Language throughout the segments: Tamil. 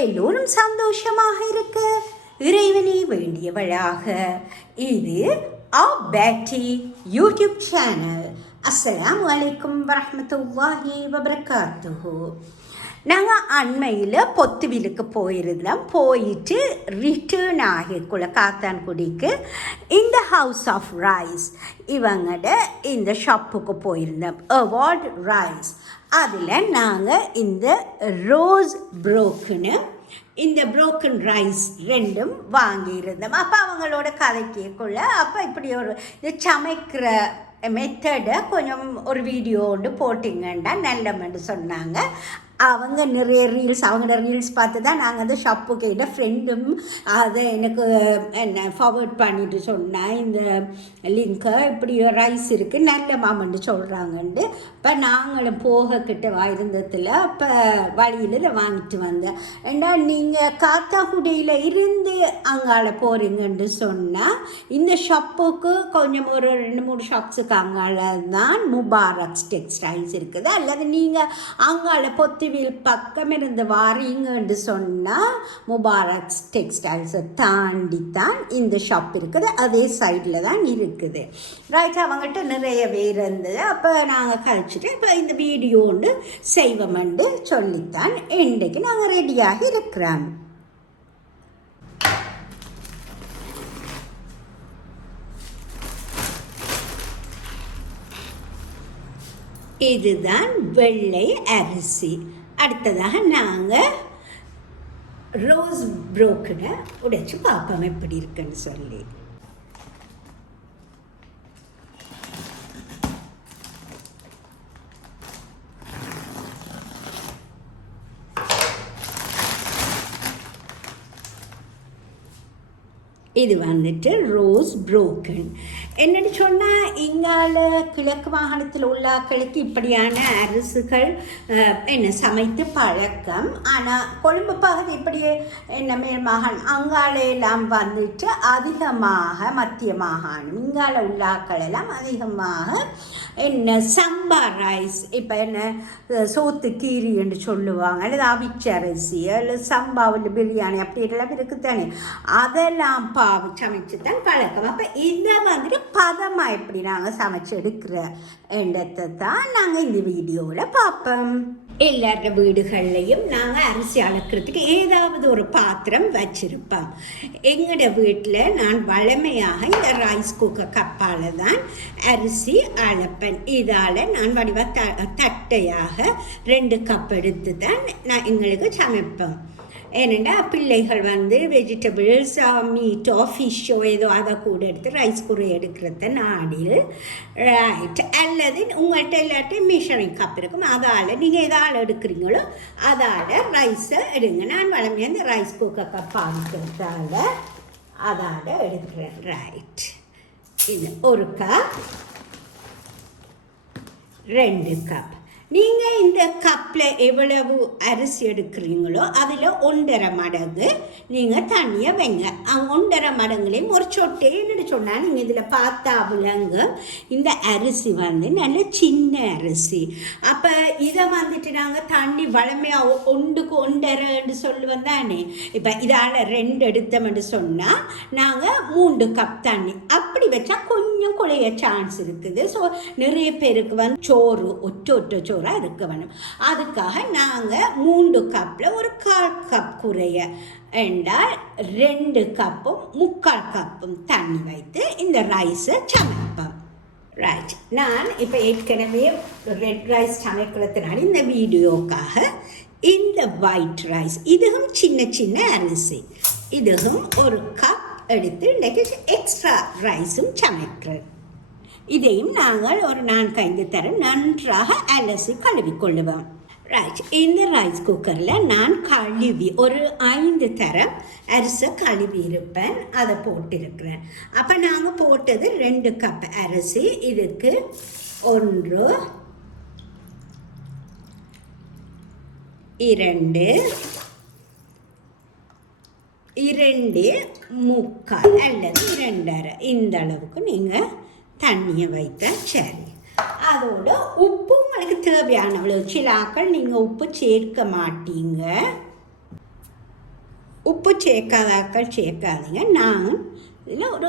எல்லோரும் சந்தோஷமாக இருக்க இறைவனை வேண்டியவளாக. இது பேட்டி யூடியூப் சேனல். அஸ்ஸலாமு அலைக்கும் வரஹ்மத்துல்லாஹி வபரகாத்துஹு. நாங்கள் அண்மையில் பொத்துவிலுக்கு போயிருந்தோம். போயிட்டு ரிட்டர்ன் ஆகிக்குள்ள காத்தான்குடிக்கு இந்த ஹவுஸ் ஆஃப் ரைஸ் இவங்கட இந்த ஷாப்புக்கு போயிருந்தோம். Award rice. அதில் நாங்கள் இந்த ரோஸ் புரோக்குன்னு இந்த புரோக்கன் ரைஸ் ரெண்டும் வாங்கியிருந்தோம். அப்போ அவங்களோட கதை கேட்குள்ள அப்போ இப்படி ஒரு இது சமைக்கிற மெத்தடை கொஞ்சம் ஒரு வீடியோ ஒன்று போட்டிங்கன்னா நல்லமென்று சொன்னாங்க. அவங்க நிறைய ரீல்ஸ் அவங்களோட ரீல்ஸ் பார்த்து தான் நாங்கள் அந்த ஷாப்புக்கு என்ன ஃப்ரெண்டும் அதை எனக்கு என்ன ஃபார்வர்ட் பண்ணிட்டு சொன்னேன். இந்த லிங்க்கை இப்படி ரைஸ் இருக்குது நல்ல மாமன்னு சொல்கிறாங்கன்ட்டு. இப்போ நாங்களும் போகக்கிட்ட இருந்ததில் இப்போ வழியில் வாங்கிட்டு வந்தேன். ஏன்னா நீங்கள் காத்தாக்குடியில் இருந்து அங்கால போகிறீங்கன்னு சொன்னால் இந்த ஷாப்புக்கு கொஞ்சம் ஒரு 2-3 ஷாப்ஸுக்கு அங்கால தான் முபாரக்ஸ் டெக்ஸ்டைல்ஸ் இருக்குது. அல்லது நீங்கள் அங்கால பொத்துவில் பக்கம் இருந்து வாரீங்கன்னு சொன்னால் முபாரக்ஸ் டெக்ஸ்டைல்ஸை தாண்டி தான் இந்த ஷாப் இருக்குது. அதே சைடில் தான் இருக்குது. ரைட். அவங்ககிட்ட நிறையவே இருந்தது. அப்போ நாங்கள் கழிச்சுட்டு இப்போ இந்த வீடியோ ஒன்று செய்வோம்னு சொல்லித்தான் இன்றைக்கு நாங்கள் ரெடியாக இருக்கிறோம். இதுதான் வெள்ளை அரிசி. அடுத்ததாக நாங்கள் ரோஸ் புரோக்கனை உடைச்சு பார்ப்போம் எப்படி இருக்குன்னு சொல்லி. இது வந்துட்டு ரோஸ் புரோக்கன். என்னென்னு சொன்னால் இங்கால கிழக்கு மாகாணத்தில் உள்ளாக்களுக்கு இப்படியான அரிசுகள் என்ன சமைத்து பழக்கம். ஆனால் கொழும்பு பகுதி இப்படி என்ன மேல் மாகாணம் அங்காலையெல்லாம் வந்துட்டு அதிகமாக மத்திய மாகாணம் இங்கால உள்ளாக்கள் எல்லாம் அதிகமாக என்ன சம்பா ரைஸ், இப்போ என்ன சோத்து கீரி என்று சொல்லுவாங்க, அல்லது அவிச்சரிசி அல்லது சம்பாவில் பிரியாணி அப்படி எல்லாம் இருக்குதானே, அதெல்லாம் சமைச்சு தான் பழக்கம். அப்போ இதை வந்துட்டு பதமாக எப்படி நாங்கள் சமைச்சு எடுக்கிற இடத்தை தான் நாங்கள் இந்த வீடியோவில் பார்ப்போம். எல்லார வீடுகள்லையும் நாங்கள் அரிசி அளக்கிறதுக்கு ஏதாவது ஒரு பாத்திரம் வச்சுருப்போம். எங்களோட வீட்டில் நான் வழமையாக இந்த ரைஸ் குக்கர் கப்பால் தான் அரிசி அளப்பேன். இதால் நான் வடிவாக தட்டையாக 2 கப் எடுத்து தான் நான் எங்களுக்கு சமைப்பேன். ஏன்னா பிள்ளைகள் வந்து வெஜிடபிள்ஸ் மீட்டோ ஃபிஷ்ஷோ ஏதோ அதை கூட எடுத்து ரைஸ் கூட எடுக்கிறத நாடில். ரைட். அல்லது உங்கள்கிட்ட எல்லாட்டையும் மிஷரிங் கப் இருக்கும், அதால் நீங்கள் எதால் எடுக்கிறீங்களோ அதால் ரைஸை எடுங்க. நான் வளமையாக இந்த ரைஸ் குக்கர் கப் பாதிக்கிறதால அதால் எடுக்கிறேன். ரைட். இது 1 கப் 2 கப். நீங்கள் இந்த கப்பில் எவ்வளவு அரிசி எடுக்கிறீங்களோ அதில் 1.5 மடங்கு நீங்கள் தண்ணியை வைங்க. 1.5 மடங்குலேயும் ஒரு சொட்டேன்னு சொன்னால் நீங்கள் இதில் பார்த்தா விலங்கு இந்த அரிசி வந்து நல்ல சின்ன அரிசி. அப்போ இதை வந்துட்டு நாங்கள் தண்ணி வளமையாக 1க்கு 1.5 சொல்லுவோம் தானே. இப்போ இதால் 2 எடுத்தோம்னு சொன்னால் நாங்கள் 3 கப் தண்ணி அப்படி வச்சா கொஞ்சம் குழைய சான்ஸ் இருக்குது. ஸோ நிறைய பேருக்கு வந்து சோறு ஒற்ற சோறு இருக்க வேணும். அதுக்காக நாங்கள் 3 கப்பில் ஒரு 1/4 கப் குறைய என்றால் 2 கப்பும் 3/4 கப்பும் தண்ணி வைத்து இந்த ரைஸை சமைப்போம். ரைட். நான் இப்போ ஏற்கனவே ரெட் ரைஸ் சமைக்கிறதுனால இந்த வீடியோக்காக இந்த ஒயிட் ரைஸ் இதுவும் சின்ன சின்ன அரிசி இதுவும் 1 கப் எடுத்து இன்றைக்கு எக்ஸ்ட்ரா ரைஸும் சமைக்கிறேன். இதையும் நாங்கள் ஒரு 4-5 தரம் நன்றாக அலசி கழுவிக்கொள்ளுவோம். ரைட், இந்த ரைஸ் குக்கரில் நான் கழுவி ஒரு 5 தரம் அரிசை கழுவி இருப்பேன், அதை போட்டிருக்கிறேன். அப்போ நாங்கள் போட்டது 2 கப் அரிசி. இதுக்கு 1 2 2.75 அல்லது 2.5 இந்த அளவுக்கு நீங்கள் தண்ணியை வைத்தா சரி. அதோட உப்பு உங்களுக்கு தேவையானவ்வளோ. சில ஆக்கள் நீங்கள் உப்பு சேர்க்க மாட்டீங்க, உப்பு சேர்க்காத ஆக்கள் சேர்க்காதீங்க. நான் இதில் ஒரு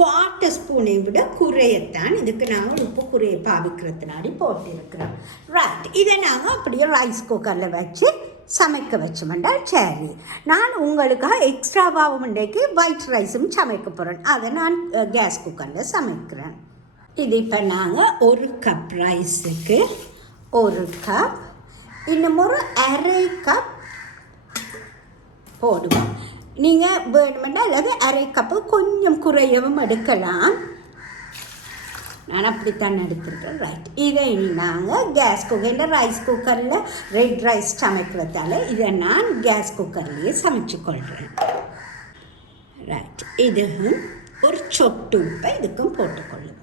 1/4 ஸ்பூனை விட குறையத்தான் இதுக்கு நாங்கள் உப்பு குறைய பாவிக்கிறதுனாடி போட்டிருக்கிறோம். ரைட், இதை நாங்கள் அப்படியே ரைஸ் குக்கரில் வச்சு சமைக்க வச்சோம்னால் சரி. நான் உங்களுக்காக எக்ஸ்ட்ராவாகவும் இன்றைக்கு ஒயிட் ரைஸும் சமைக்க போகிறேன், அதை நான் கேஸ் குக்கரில் சமைக்கிறேன். இது இப்போ நாங்கள் 1 கப் ரைஸுக்கு 1 கப், இன்னும் ஒரு 1/2 கப் போடுவோம். நீங்கள் வேணுமெண்டா அல்லது 1/2 கப்பு கொஞ்சம் குறையவும் எடுக்கலாம். நான் அப்படித்தான் எடுத்துருக்கேன். ரைட், இதை நாங்கள் கேஸ் குக்கர், இந்த ரைஸ் குக்கரில் ரெட் ரைஸ் சமைக்கிறதால இதை நான் கேஸ் குக்கர்லேயே சமைச்சு கொள்கிறேன். ரைட், இது ஒரு சொட்டு உப்பை இதுக்கும் போட்டுக்கொள்ளுவோம்.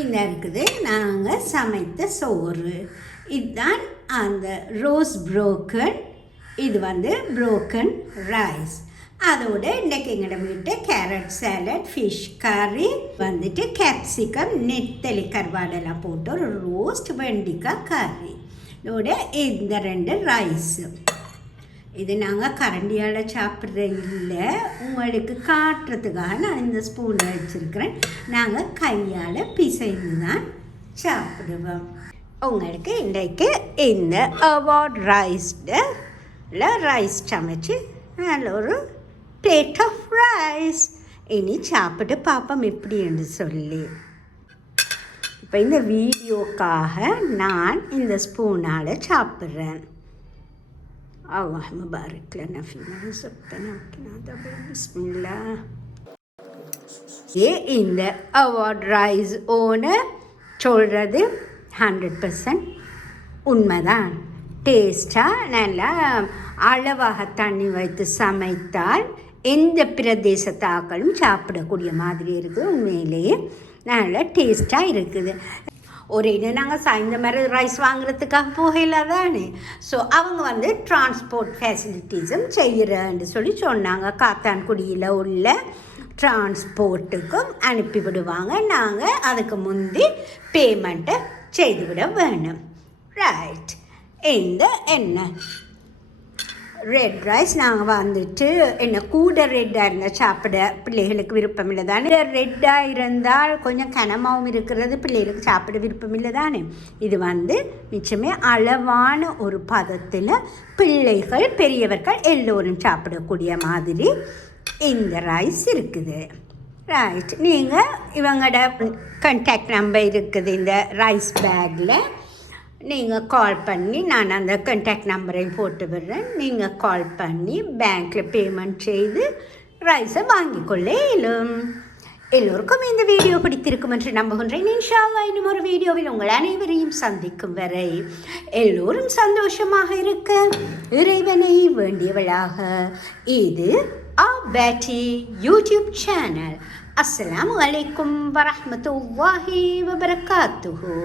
இந்த இருக்குது நாங்கள் சமைத்த சோறு. இதுதான் அந்த ரோஸ் புரோக்கன், இது வந்து புரோக்கன் ரைஸ். அதோட இன்றைக்கு எங்களோட வீட்டு கேரட் சாலட், ஃபிஷ் கறி, வந்துட்டு கேப்சிகம், நெத்தலி கருவாடெல்லாம் போட்டு ஒரு ரோஸ்ட், வெண்டிக்காய் கறி. இதோட இந்த 2 ரைஸு. இது நாங்கள் கரண்டியால் சாப்பிட்ற இல்லை, உங்களுக்கு காட்டுறதுக்காக நான் இந்த ஸ்பூனில் வச்சுருக்கிறேன். நாங்கள் கையால் பிசைந்து தான் சாப்பிடுவோம். உங்களுக்கு இன்றைக்கு இந்த அவார்ட் ரைஸ் சமைச்சு நல்ல ஒரு பிளேட் ஆஃப் ரைஸ். இனி சாப்பிட்டு பார்ப்போம் எப்படி என்று சொல்லி. இப்போ இந்த வீடியோக்காக நான் இந்த ஸ்பூனால் சாப்பிட்றேன். اللهم بارك لنا فيما رزقتنا وقنا عذاب بسم الله. இந்த அவார்ட் ரைஸ் ஓனர் சொல்கிறது 100% உண்மைதான். டேஸ்ட்டாக நல்லா அளவாக தண்ணி வைத்து சமைத்தால் எந்த பிரதேசத்தாக்களும் சாப்பிடக்கூடிய மாதிரி இருக்குது. உண்மையிலேயே நல்லா டேஸ்ட்டாக இருக்குது. ஒரு இன்னும் நாங்கள் சாய்ந்த மாதிரி ரைஸ் வாங்குறதுக்காக போகல தானே. ஸோ அவங்க வந்து டிரான்ஸ்போர்ட் ஃபெசிலிட்டிஸும் செய்கிறேன்னு சொல்லி சொன்னாங்க. காத்தான்குடியில் உள்ள டிரான்ஸ்போர்ட்டுக்கும் அனுப்பிவிடுவாங்க. நாங்கள் அதுக்கு முந்தி பேமெண்ட்டை செய்துவிட வேணும். ரைட், இந்த என்ன ரெட் ரைஸ் நாங்கள் வந்துட்டு என்ன கூட ரெட்டாக இருந்தால் சாப்பிட பிள்ளைகளுக்கு விருப்பம் இல்லை தானே. ரெட்டாக இருந்தால் கொஞ்சம் கனமாகவும் இருக்கிறது பிள்ளைகளுக்கு சாப்பிட விருப்பம் இல்லை தானே. இது வந்து நிச்சயமே அளவான ஒரு பதத்தில் பிள்ளைகள் பெரியவர்கள் எல்லோரும் சாப்பிடக்கூடிய மாதிரி இந்த ரைஸ் இருக்குது. ரைட், நீங்கள் இவங்களோட கான்டாக்ட் நம்பர் இருக்குது இந்த ரைஸ் பேக்கில். நீங்கள் கால் பண்ணி, நான் அந்த கான்டாக்ட் நம்பரையும் போட்டு விடுறேன். நீங்கள் கால் பண்ணி பேங்க்கில் பேமெண்ட் செய்து ரைஸை வாங்கிக்கொள்ள இயலும். எல்லோருக்கும் இந்த வீடியோ பிடித்திருக்கும் என்று நம்புகின்றேன். இன்ஷா அல்லாஹ் இன்னும் ஒரு வீடியோவில் உங்கள் அனைவரையும் சந்திக்கும் வரை எல்லோரும் சந்தோஷமாக இருக்க இறைவனை வேண்டியவளாக இது பேட்டி யூடியூப் சேனல். அஸ்ஸலாமு அலைக்கும் வரஹ்மத்துல்லாஹி வபரகாத்துஹு.